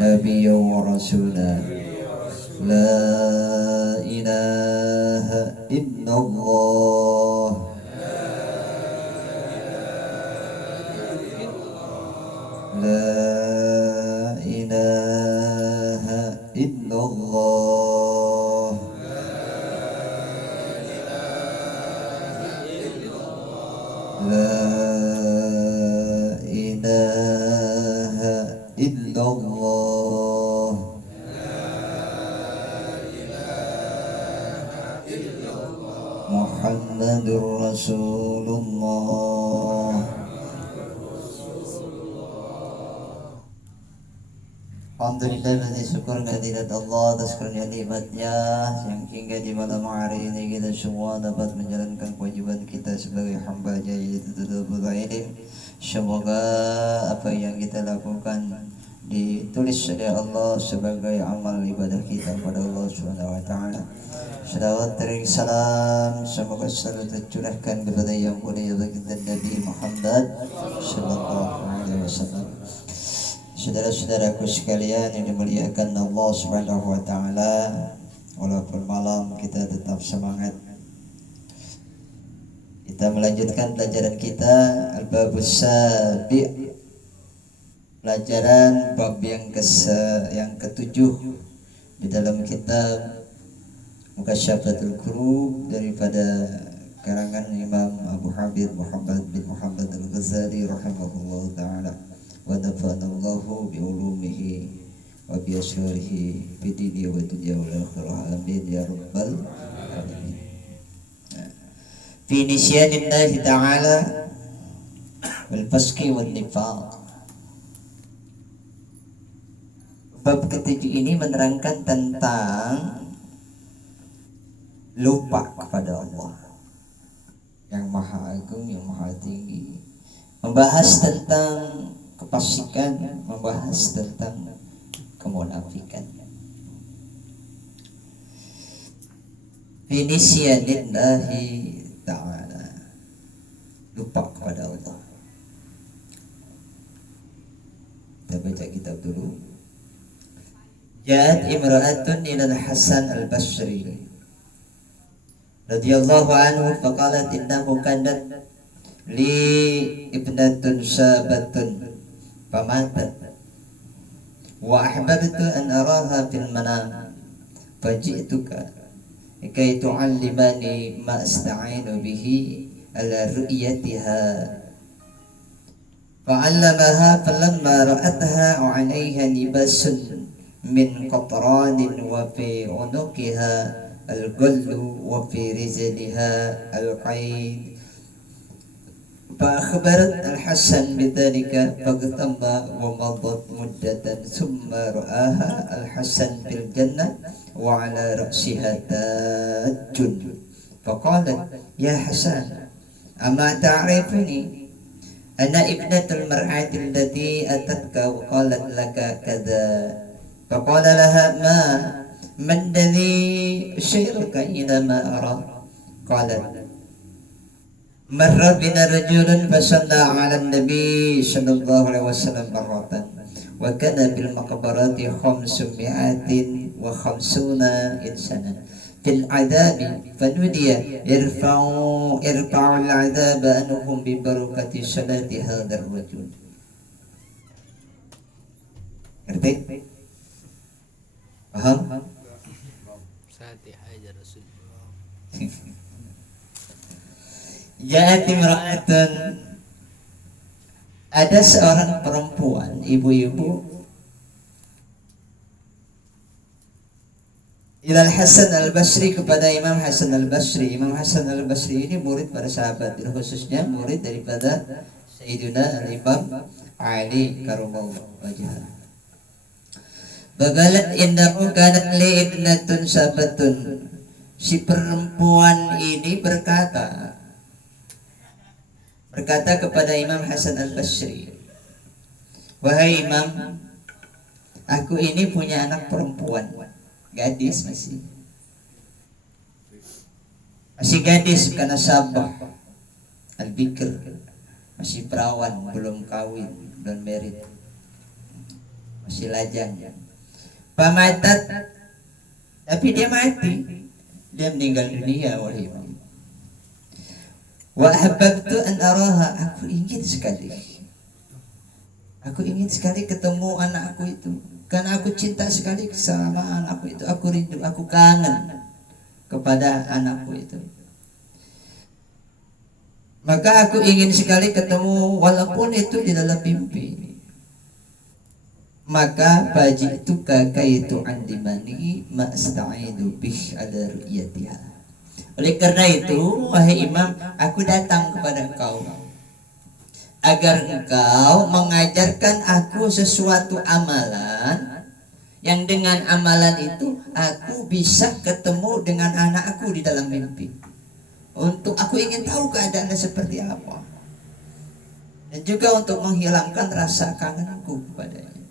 نبيا ورسولا لا إله إلا الله لا إله إلا الله لا إله إلا الله محمد رسول الله. Alhamdulillah, berarti syukur kehadirat Allah atas kurnia nikmatnya yang hingga di malam hari ini kita semua dapat menjalankan kewajiban kita sebagai hamba-Nya, yaitu tutlabul ilm. Semoga apa yang kita lakukan ditulis oleh Allah sebagai amal ibadah kita kepada Allah Subhanahu wa taala. Salawat dan salam semoga selalu tercurahkan kepada yang mulia baginda Nabi Muhammad sallallahu alaihi wasallam. Saudara-saudaraku sekalian yang dimuliakan Allah Subhanahu wa taala, walaupun malam kita tetap semangat. Kita melanjutkan pelajaran kita Al-Babus Sabi', pelajaran bab yang ketujuh di dalam kitab Mukasyyafatul Kurub daripada karangan Imam Abu Habib Muhammad bin Muhammad Al-Ghazali rahimahullah ta'ala. Wa nafa'anallahu bi'ulumihi wa bi'asrarihi bidini wa dunya wal akhirah, amin ya rabbal alamin. Fi nisyanillahi ta'ala wal faski wal nifaq. Bab ketujuh ini menerangkan tentang lupa kepada Allah yang maha agung, yang maha tinggi, membahas tentang kefasikan, membahas tentang kemunafikan. Finisiyanillahi ta'ala, lupa kepada Allah. Kita baca kitab dulu. Ja'at imra'atun ila Hasan al-Basri radhiyallahu anhu faqalat innahu kanat li ibnatun syabatun famatat wa ahbabtu an araha fil manam faji'tuka kay tu'allimani ma asta'inu bihi ala ru'yatiha fa'allamaha falamma ra'atha 'alayha libasun min qatranin wa fi unuqiha al-gullu wa fi rijliha al-qaid. فأخبرت الحسن بذلك فاغتم ومضت مدة ثم رآها الحسن في الجنة وعلى رأسها تاج فقالت يا حسن أما تعرفني أنا ابنة المرأة التي أتتك وقالت لك كذا فقال لها ما الذي يشيرك إلى ما أرى قالت مر بنا رجل فصلى على النبي صلى الله عليه وسلم مرة وكان بالمقبرة 550 إنسانا في العذاب فنودي ارفعوا العذاب عنهم ببركة صلاة هذا الرجل. Ngerti? Paham? Ja'at imra'atun, ada seorang perempuan, ibu-ibu, ilal Hasan al-Basri, kepada Imam Hasan al-Basri. Imam Hasan al-Basri ini murid para sahabat, khususnya murid daripada Sayyidina al-Imam Ali karramallahu wajhahu. Bagalat innahu kanat li ibnatun sabatun. Si perempuan ini berkata kepada Imam Hasan al-Basri, wahai Imam, aku ini punya anak perempuan, gadis masih gadis, karena sabah al-bikr, masih perawan, belum kawin, belum merit, masih lajang. Pamatat, tapi dia mati, dia meninggal dunia wahai imam. Wa ahbabtu an araha, aku ingin sekali ketemu anakku itu, karena aku cinta sekali sama anakku itu, aku rindu, aku kangen kepada anakku itu. Maka aku ingin sekali ketemu walaupun itu di dalam mimpi. Maka baji itu kakak itu andimani ma'sta'idu bih ala ru'yatiha. Oleh karena itu, wahai imam, aku datang kepada engkau agar engkau mengajarkan aku sesuatu amalan yang dengan amalan itu aku bisa ketemu dengan anakku di dalam mimpi. Untuk aku ingin tahu keadaannya seperti apa, dan juga untuk menghilangkan rasa kangenku kepadanya.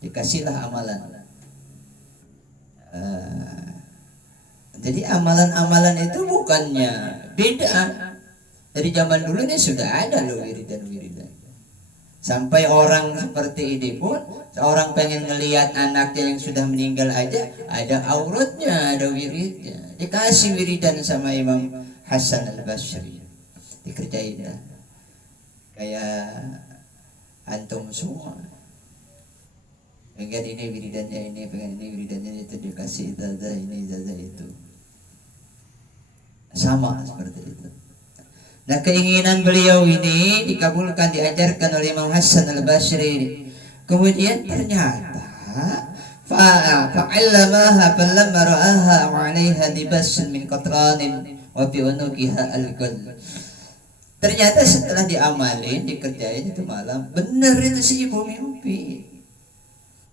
Dikasihlah amalan. Jadi amalan-amalan itu bukannya beda. Dari zaman dulu ini sudah ada loh wiridan-wiridan. Sampai orang seperti ini pun, seorang pengen ngelihat anaknya yang sudah meninggal aja, ada auratnya, ada wiridnya. Dikasih wiridan sama Imam Hasan Al-Basri. Dikerjain dah. Kayak antum semua. Pengen ini wiridannya ini, pengen ini wiridannya itu, dikasih dada ini, dada itu. Sama seperti itu. Nah, keinginan beliau ini dikabulkan, diajarkan oleh Imam Hasan Al-Basri. Kemudian ternyata fa'allamaha falamma ra'aha wa 'alaiha libasun min qatranin wa fi unuqiha al-ghul. Ternyata setelah diamalin, dikerjain itu malam, benar itu si ibu mimpi.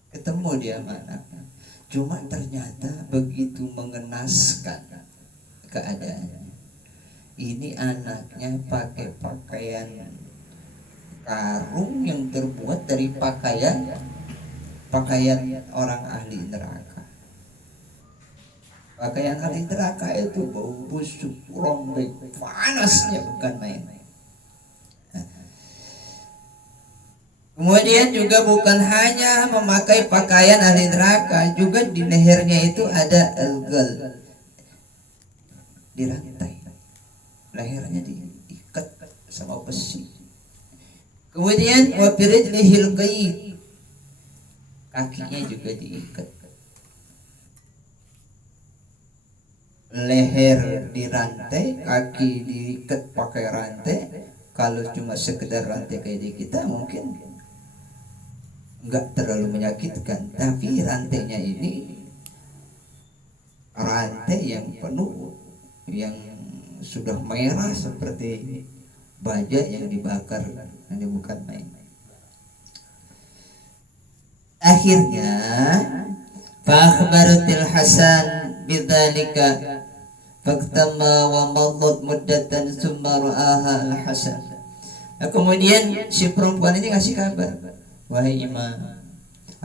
Ketemu dia sama anaknya. Cuma ternyata begitu mengenaskan keadaannya. Ini anaknya pakai pakaian karung yang terbuat dari pakaian orang ahli neraka. Pakaian ahli neraka itu bau busuk, rombeng, panasnya bukan main. Kemudian juga bukan hanya memakai pakaian ahli neraka, juga di lehernya itu ada al-ghal, dirantai. Lehernya diikat sama besi. Kemudian wabiridlihil qaid, kakinya juga diikat. Leher dirantai, kaki diikat pakai rantai. Kalau cuma sekedar rantai kayak di kita mungkin enggak terlalu menyakitkan, tapi rantainya ini rantai yang penuh, yang sudah merah seperti baja yang dibakar, ini bukan main. Akhirnya fa'akhbaratil Hasan bidzalika faqtama wa maddat muddatan summa ra'aha al-Hasan. Nah, kemudian si perempuan ini ngasih kabar, wahai imam,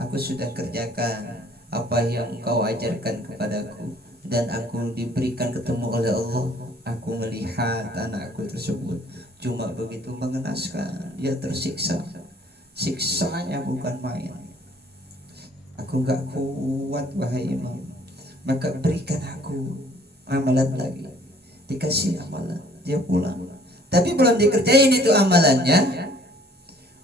aku sudah kerjakan apa yang engkau ajarkan kepadaku, dan aku diberikan ketemu oleh Allah. Aku melihat anakku tersebut, cuma begitu mengenaskan, dia tersiksa, siksanya bukan main. Aku gak kuat wahai imam, maka berikan aku amalan lagi. Dikasih amalan, dia pulang, tapi belum dikerjain itu amalannya.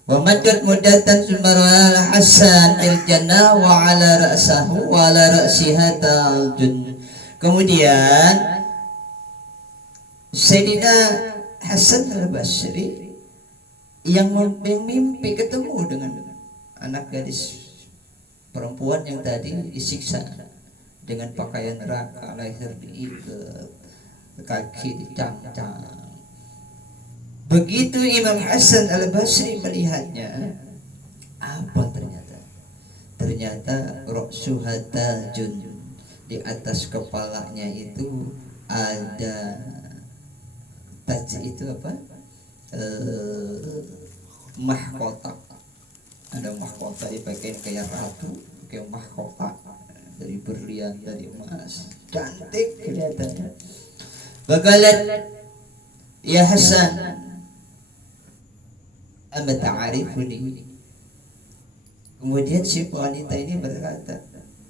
Wa maddat muddatan sumarwal Hasan bil jannah wa ala ra'sahu wa ala ra'siha ta'jun. Kemudian Sayyidina Hasan Al-Basri yang mimpi ketemu dengan anak gadis perempuan yang tadi disiksa dengan pakaian neraka, leher diikat, kaki dicangcang. Begitu Imam Hasan Al-Basri melihatnya, apa ternyata? Ternyata ra'suha tajun, di atas kepalanya itu ada taj, itu apa? Mahkota. Ada mahkota, dipakai kayak ratu, kayak mahkota dari berlian, dari emas, cantik kelihatannya. Bagalan, ya Hasan, ama ta'arifuni, Kemudian si wanita ini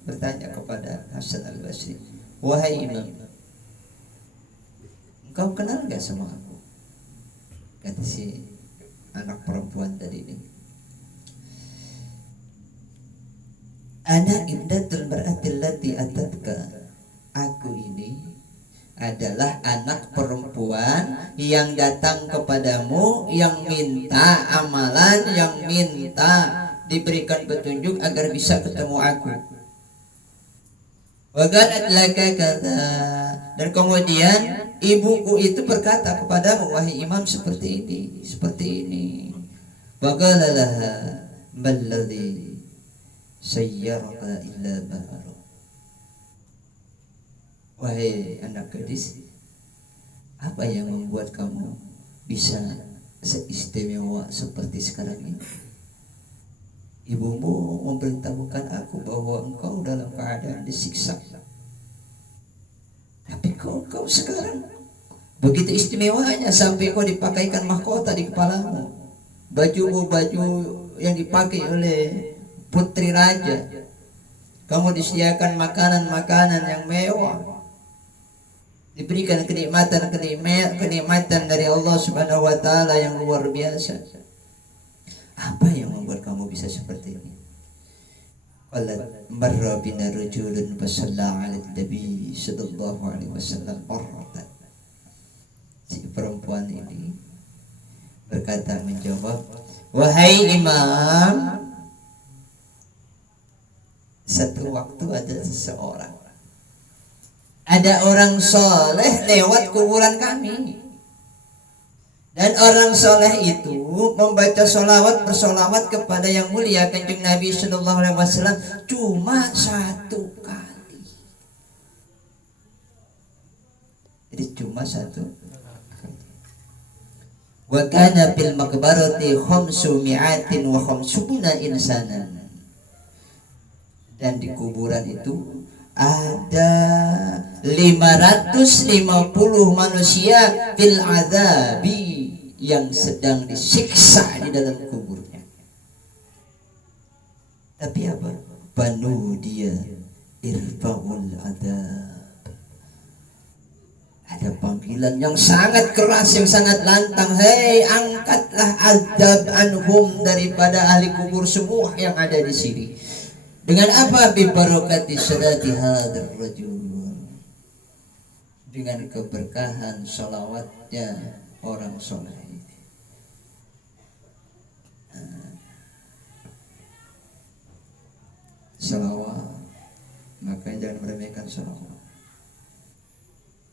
bertanya kepada Hasan al-Basri, wahai imam, engkau kenal gak sama aku? Kata si anak perempuan tadi ini, ana ibnatul mar'atil lati atatka, aku ini adalah anak perempuan yang datang kepadamu, yang minta amalan, yang minta diberikan petunjuk agar bisa ketemu aku. Waganat laka kata, dan kemudian ibuku itu berkata kepadamu, wahai imam, seperti ini, seperti ini. Waqalalah balladhi sayyaraka illa ba'aru. Wahai anak gadis, apa yang membuat kamu bisa seistimewa seperti sekarang ini? Ibumu memberitahukan aku bahwa engkau dalam keadaan disiksa, tapi kau sekarang begitu istimewanya sampai kau dipakaikan mahkota di kepalamu, baju yang dipakai oleh putri raja, kamu disediakan makanan yang mewah, diberikan kenikmatan dari Allah Subhanahu wa taala yang luar biasa. Apa yang membuat kamu bisa seperti ini? Qalat marra bina rajulun fasalla 'ala nabi sallallahu alaihi wasallam marratan. Si perempuan ini berkata, menjawab, wahai imam, satu waktu ada orang soleh lewat kuburan kami, dan orang soleh itu membaca bersolawat kepada yang mulia Kanjeng Nabi Sallallahu Alaihi Wasallam cuma satu kali. Jadi cuma satu kali. Wa kana fil maqbarati 500 wa 50 insanan. Dan di kuburan itu ada 550 manusia fil adzabi, yang sedang disiksa di dalam kuburnya. Tapi apa? Banu dia irfa'ul adab. Ada panggilan yang sangat keras, yang sangat lantang. Hei, angkatlah adab anhum, daripada ahli kubur semua yang ada di sini. Dengan apa? Bi barakati salati hadzal rajul. Dengan keberkahan salawatnya orang soleh. Salawat, maka jangan meremehkan salawat.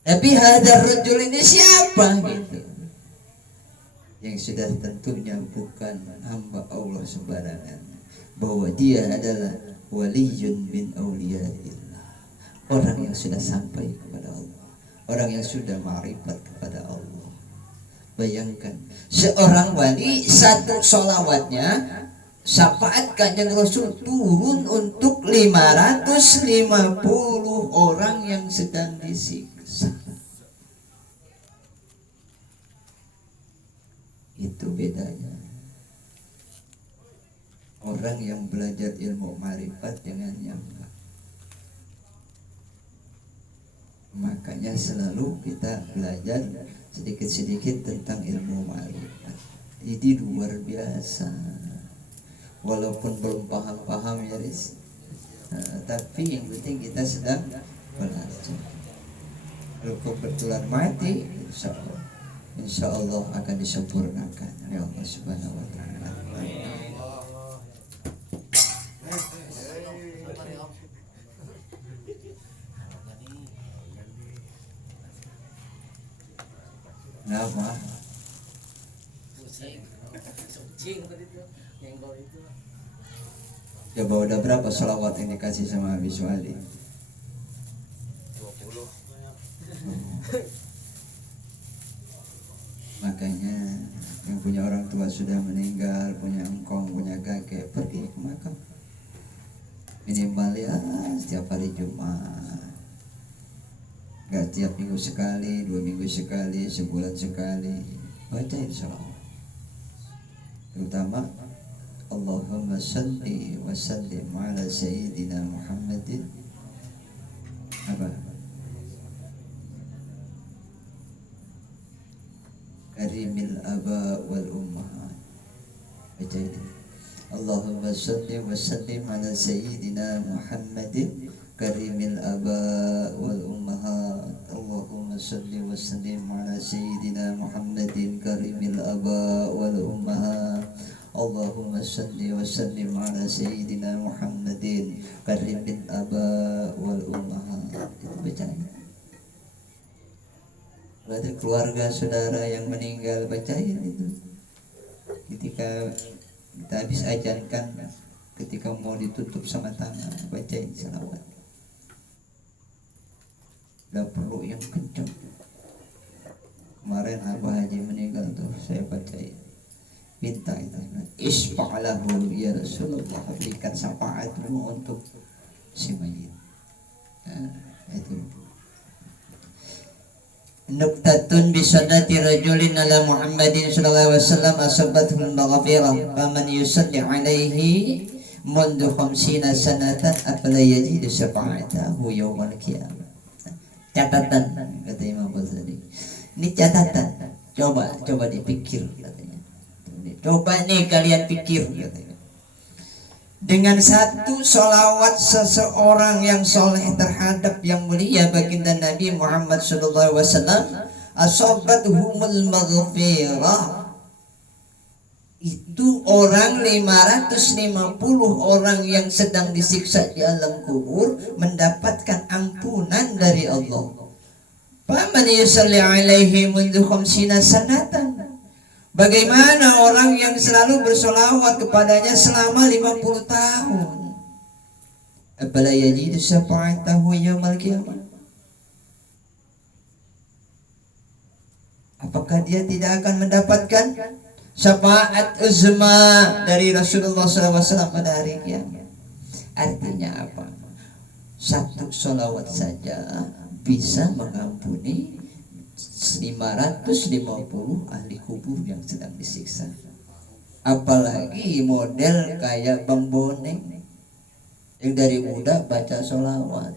Tapi hadar rajul ini siapa gitu? Yang sudah tentunya bukan hamba Allah sembarangan, bahwa dia adalah waliyun bin auliyaillah, orang yang sudah sampai kepada Allah, orang yang sudah ma'rifat kepada Allah. Bayangkan seorang wali, satu sholawatnya syafaat Kanjeng Rasul turun untuk 550 orang yang sedang disiksa. Itu bedanya orang yang belajar ilmu ma'rifat dengan yang enggak. Makanya selalu kita belajar sedikit-sedikit tentang ilmu ma'rifat. Ini luar biasa. Walaupun belum paham ya Riz, tapi yang penting kita sedang belajar. Kalau kebetulan mati, insya Allah akan disempurnakan oleh Allah Subhanahu wa taala. Nama coba udah berapa sholawat yang dikasih sama Habis Wali? 20. Makanya yang punya orang tua sudah meninggal, punya engkong, punya kakek, pergi ke makam minimal ya setiap hari Jumat, gak tiap minggu sekali, 2 minggu sekali, sebulan sekali, bacain sholawat. Terutama Allahumma salli وسلم على سيدنا محمد apa? Karimil aba wal ummahat. Baca itu. Allahumma salli wa sallim ala sayyidina Muhammadin karimil aba wal ummahat. Allahumma salli wa sallim ala sayyidina Muhammadin karimil aba wal ummahat. Allahumma salli wa sallim ala sayyidina Muhammadin karimil aba wal ummahat. Itu bacanya. Berarti keluarga saudara yang meninggal bacain itu. Ketika kita habis ajankan, ketika mau ditutup sama tangan, bacain salawat. Gak perlu yang kencang. Kemarin Abah Haji meninggal tuh, saya bacain. Minta itu, isfa'lahu ya Rasulullah, berikan syafaatmu untuk si mayit. Nah, itu. Nuktatun bisadati rajulin ala Muhammadin sallallahu alaihi wasallam asabatul maghfirah faman yusalli alaihi mundu 50 sanatan afala yajidu syafa'atahu yawmal qiyamah. Catatan kata Imam Ghazali. Ini catatan. Coba dipikir katanya. Coba nih kalian pikir katanya. Dengan satu sholawat seseorang yang soleh terhadap yang mulia baginda Nabi Muhammad sallallahu alaihi wasallam, asabathumul maghfirah, itu orang 550 orang yang sedang disiksa di alam kubur mendapatkan ampunan dari Allah. Faman yusalli alaihi mundu 50 sanatan, bagaimana orang yang selalu bersolawat kepadanya selama 50 tahun? Apala yajidu syafa'atahu yaumal qiyamah. Apakah dia tidak akan mendapatkan syafaat uzma dari Rasulullah SAW pada hari kiamat? Artinya apa? Satu solawat saja bisa mengampuni 550 ahli kubur yang sedang disiksa. Apalagi model kayak Bang Boneng yang dari muda baca sholawat.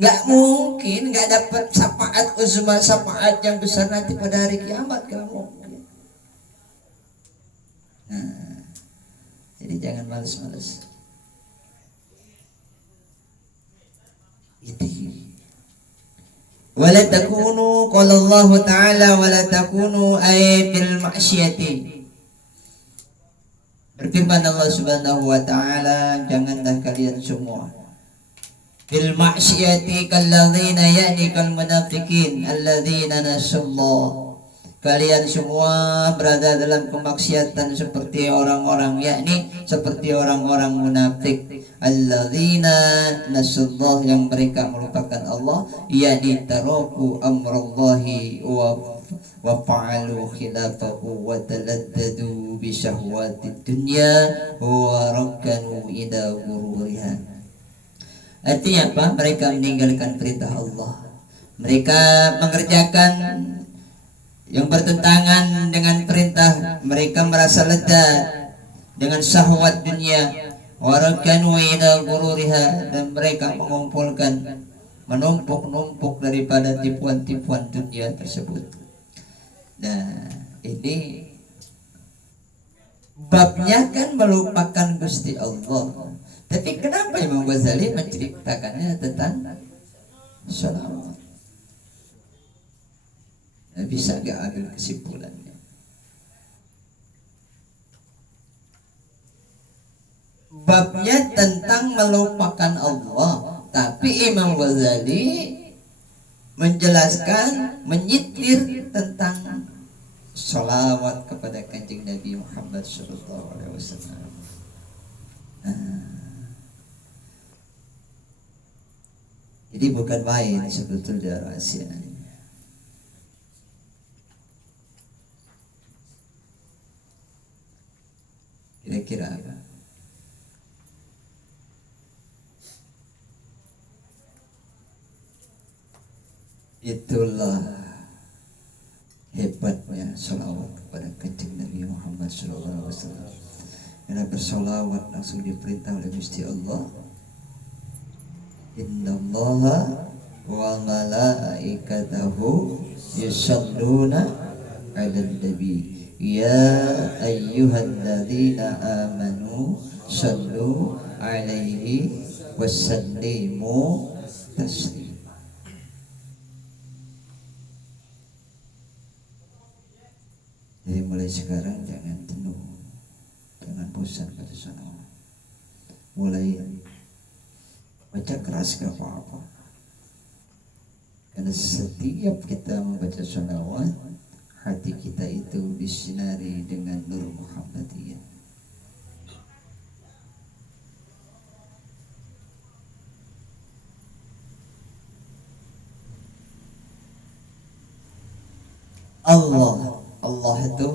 Nggak mungkin nggak dapat syafaat uzma, syafaat yang besar nanti pada hari kiamat. Nggak mungkin. Nah, jadi jangan males-males. Itu. Wala takunu qala Allah Ta'ala wala takunu ay bil ma'syiyati. Berfirman Allah Subhanahu wa taala, janganlah kalian semua bil ma'syiyati kalladzina ya'ni kal munafiqin alladzina nasallah. Kalian semua berada dalam kemaksiatan seperti orang-orang, yakni seperti orang-orang munafik. Alladzina nasallah, yang mereka melupakan Allah, yakni taraku amrallahi wa fa'alu khilafahu wa taladdadu bi syahwatid dunya wa rakanu ila ghururiha. Artinya apa? Mereka meninggalkan perintah Allah. Mereka mengerjakan yang bertentangan dengan perintah. Mereka merasa lezat dengan syahwat dunia, warakanu ila ghururiha, dan mereka mengumpulkan, menumpuk-numpuk daripada tipuan-tipuan dunia tersebut. Nah, ini babnya kan melupakan Gusti Allah. Tapi kenapa Imam Ghazali menceritakannya tentang sholawat? Nah, bisa gak ambil kesimpulannya? Babnya tentang melupakan Allah, tapi Imam Ghazali menjelaskan, menyitir tentang sholawat kepada Kanjeng Nabi Muhammad sallallahu alaihi wasallam. Jadi bukan main sebetulnya rahasianya. Kira-kira apa? Itulah hebatnya sholawat kepada Kanjeng Nabi Muhammad sallallahu alaihi wasallam. Karena bersolawat langsung diperintah oleh Gusti Allah. Innallaha wa malaikatahu yusalluna 'alan nabi ya ayyuhalladzina amanu sallu 'alaihi wasallimu taslima. Jadi mulai sekarang jangan jenuh, jangan bosan baca salawat. Mulai baca keras gak apa-apa, karena setiap kita membaca salawat, hati kita itu disinari dengan nur Muhammadiyah. Allah itu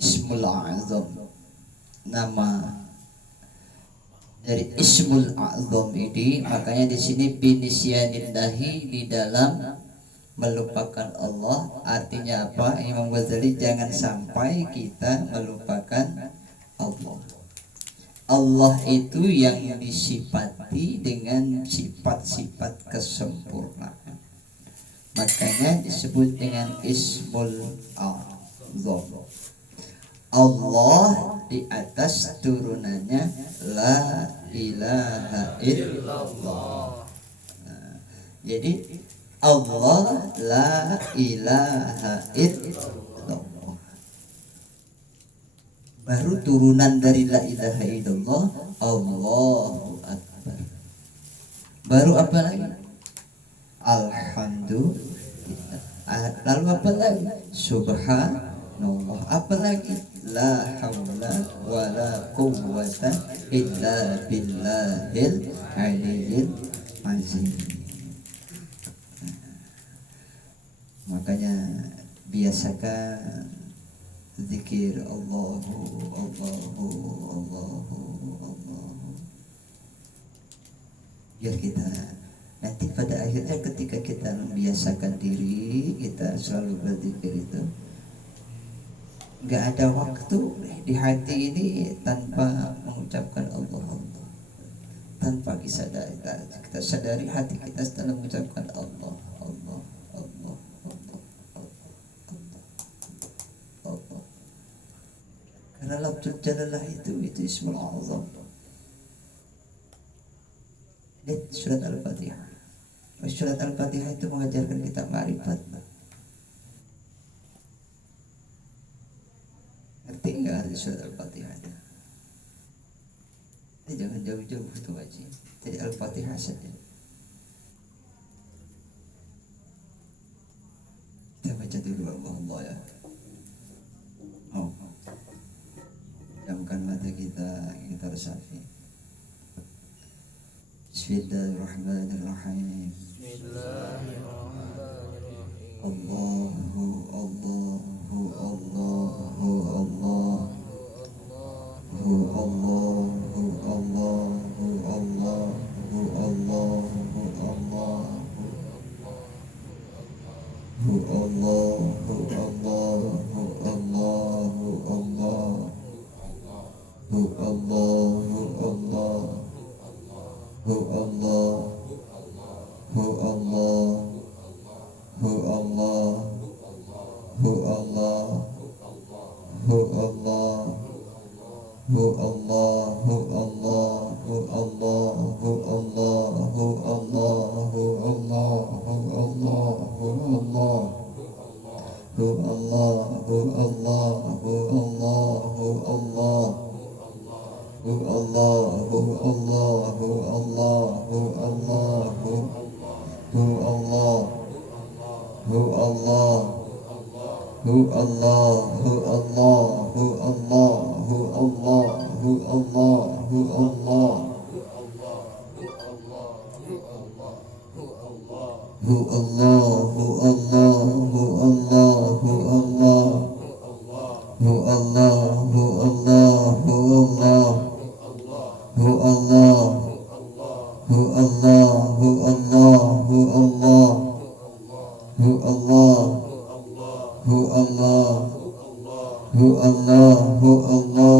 Ismul A'zam, nama dari Ismul A'zam ini. Makanya di sini binisyanillahi, di dalam melupakan Allah. Artinya apa? Imam Ghazali, jangan sampai kita melupakan Allah. Allah itu yang disifati dengan sifat-sifat kesempurnaan, makanya disebut dengan Ismul A'zam. Allah di atas turunannya la ilaha illallah. Nah, jadi Allah la ilaha illallah, baru turunan dari la ilaha illallah Allahu Akbar. Baru apa lagi? Alhamdulillah. Lalu apa lagi? Subhanallah. Apa lagi? La haula wa la quwwata illa billahil aliyyil azim. Makanya biasakan zikir Allahu Allahu Allahu Allahu, biar kita nanti pada akhirnya ketika kita membiasakan diri kita selalu berzikir itu, nggak ada waktu di hati ini tanpa mengucapkan Allah Allah, tanpa kita sadari hati kita setelah mengucapkan Allah Allah Allah Allah Allah Allah. Karena lafzul jalalah itu Ismul A'zam. Lihat surat Al-Fatihah. Surat Al-Fatihah itu mengajarkan kita ma'rifat. Ngerti nggak arti surat Al-Fatihah? Jangan jauh-jauh itu aja. Jadi Al-Fatihah saja. Kita baca dulu Allah ya. Jamkan mata kita resapi. Bismillahirrahmanirrahim. Bismillahirrahmanirrahim. Allahu Allahu Allahu Allahu Allahu Allahu Allahu Allahu Allahu Allahu Allah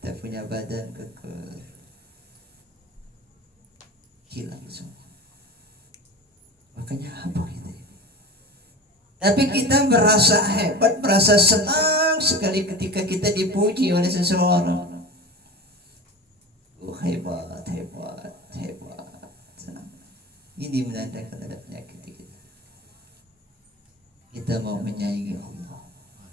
kita punya badan kekeh, hilang semua. Makanya apa kita? Tapi kita merasa hebat, merasa senang sekali ketika kita dipuji oleh seseorang. Hebat, hebat, hebat. Senang. Ini menandakan ada penyakit kita. Kita mau menyayangi Allah.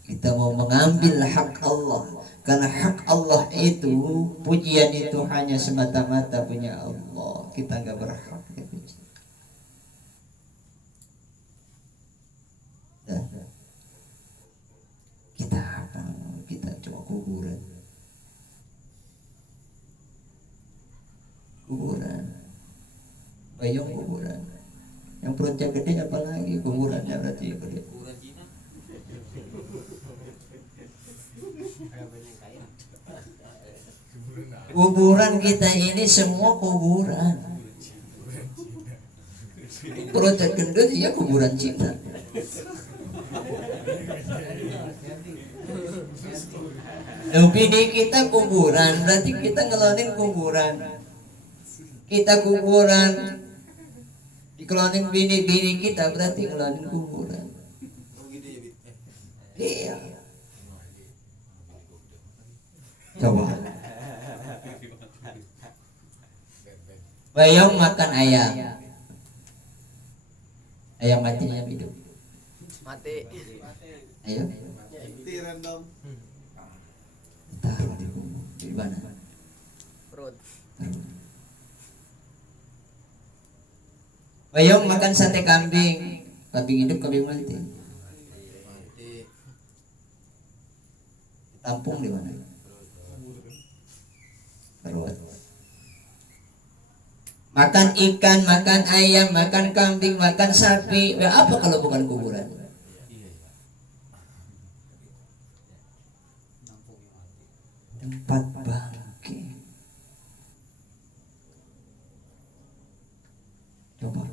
Kita mau mengambil hak Allah. Karena hak Allah itu, pujian itu hanya semata-mata punya Allah. Kita nggak berhak dipuji. Kita apa? Kita cuma kuburan. Kuburan. Bayang kuburan. Yang perutnya gede apalagi kuburannya berarti ya gede. Kuburan kita ini semua kuburan. Perutnya gendut ya kuburan Cina. Bini kita kuburan, berarti kita ngelonin kuburan. Kita kuburan, dikelonin bini kita berarti ngelonin kuburan. Iya. Coba. Bayang makan ayam. Ayam matinya hidup. Mati. Ayo. Mati random. Taruh di kubur. Di mana? Perut. Bayang makan sate kambing. Kambing hidup, kambing mati. Tampung di mana? Perut. Makan ikan, makan ayam, makan kambing, makan sapi. Apa kalau bukan kuburan? Tempat bangkit. Coba.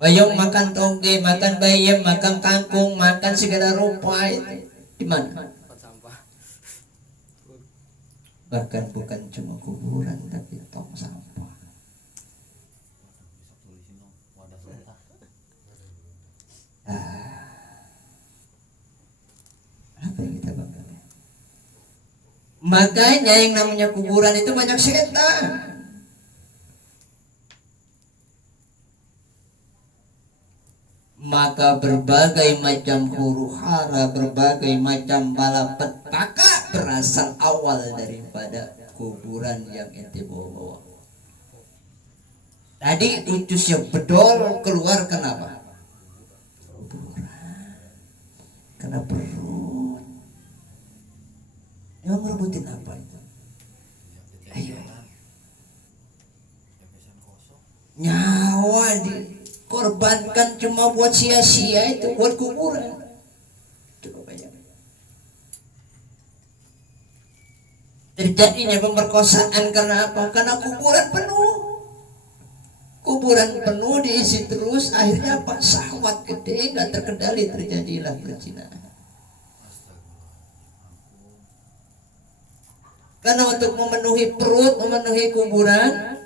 Bayang makan toge, makan bayam, makan kangkung, makan segala rupa itu di mana? Tempat sampah. Bahkan bukan cuma kuburan tapi tong sampah. Apa yang kita banggakan? Makanya yang namanya kuburan itu banyak setan. Maka berbagai macam huru-hara, berbagai macam malapetaka berasal awal daripada kuburan yang ente bawa. Tadi ucus yang bedol keluar kenapa? Kuburan. Karena perut. Yang merebutin apa itu? Ayo. Nyawa dikorbankan cuma buat sia-sia itu, buat kuburan. Coba bayangkan. Terjadinya pemerkosaan karena apa? Karena kuburan penuh. Kuburan penuh diisi terus, akhirnya apa? Syahwat gede, nggak terkendali, terjadilah perzinahan. Karena untuk memenuhi perut, memenuhi kuburan,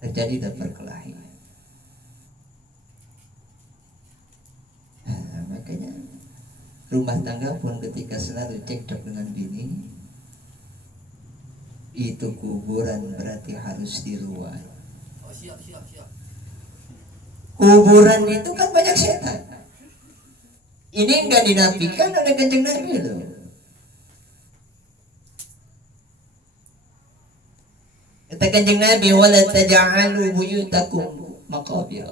terjadi dan perkelahian. Nah, makanya rumah tangga pun ketika selalu cekcok dengan bini, itu kuburan berarti harus diruat. Kuburan itu kan banyak setan. Ini enggak dinafikan oleh Kanjeng Nabi loh. Kata Kanjeng Nabi, wala taj'alu buyutakum maqabir.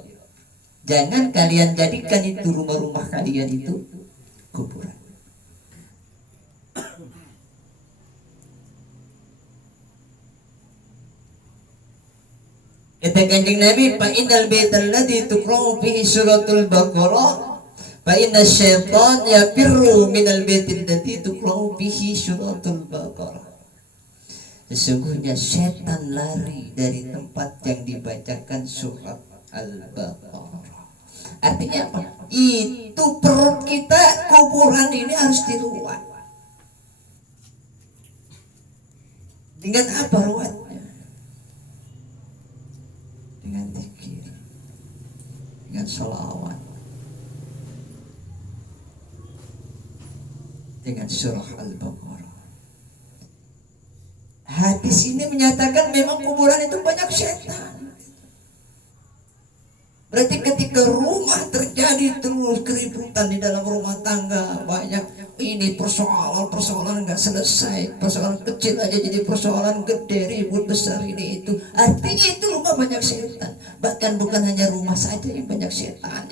Jangan kalian jadikan itu rumah-rumah kalian itu kuburan. Kata Kanjeng Nabi, fa innal baital ladzi tuqra'u fihi suratul Baqarah fa inna syaitan yafirru minal baitil ladzi tuqra'u fihi suratul Baqarah. Sesungguhnya setan lari dari tempat yang dibacakan surat Al-Baqarah. Artinya apa? Itu perut kita, kuburan ini harus diruat. Dengan apa ruatnya? Dengan zikir, dengan sholawat, dengan surah Al-Baqarah. Hadis ini menyatakan memang kuburan itu banyak setan. Berarti ketika rumah terjadi terus keributan di dalam rumah tangga, banyak ini persoalan nggak selesai, persoalan kecil aja jadi persoalan gede, ribut besar ini itu. Artinya itu rumah banyak setan. Bahkan bukan hanya rumah saja yang banyak setan.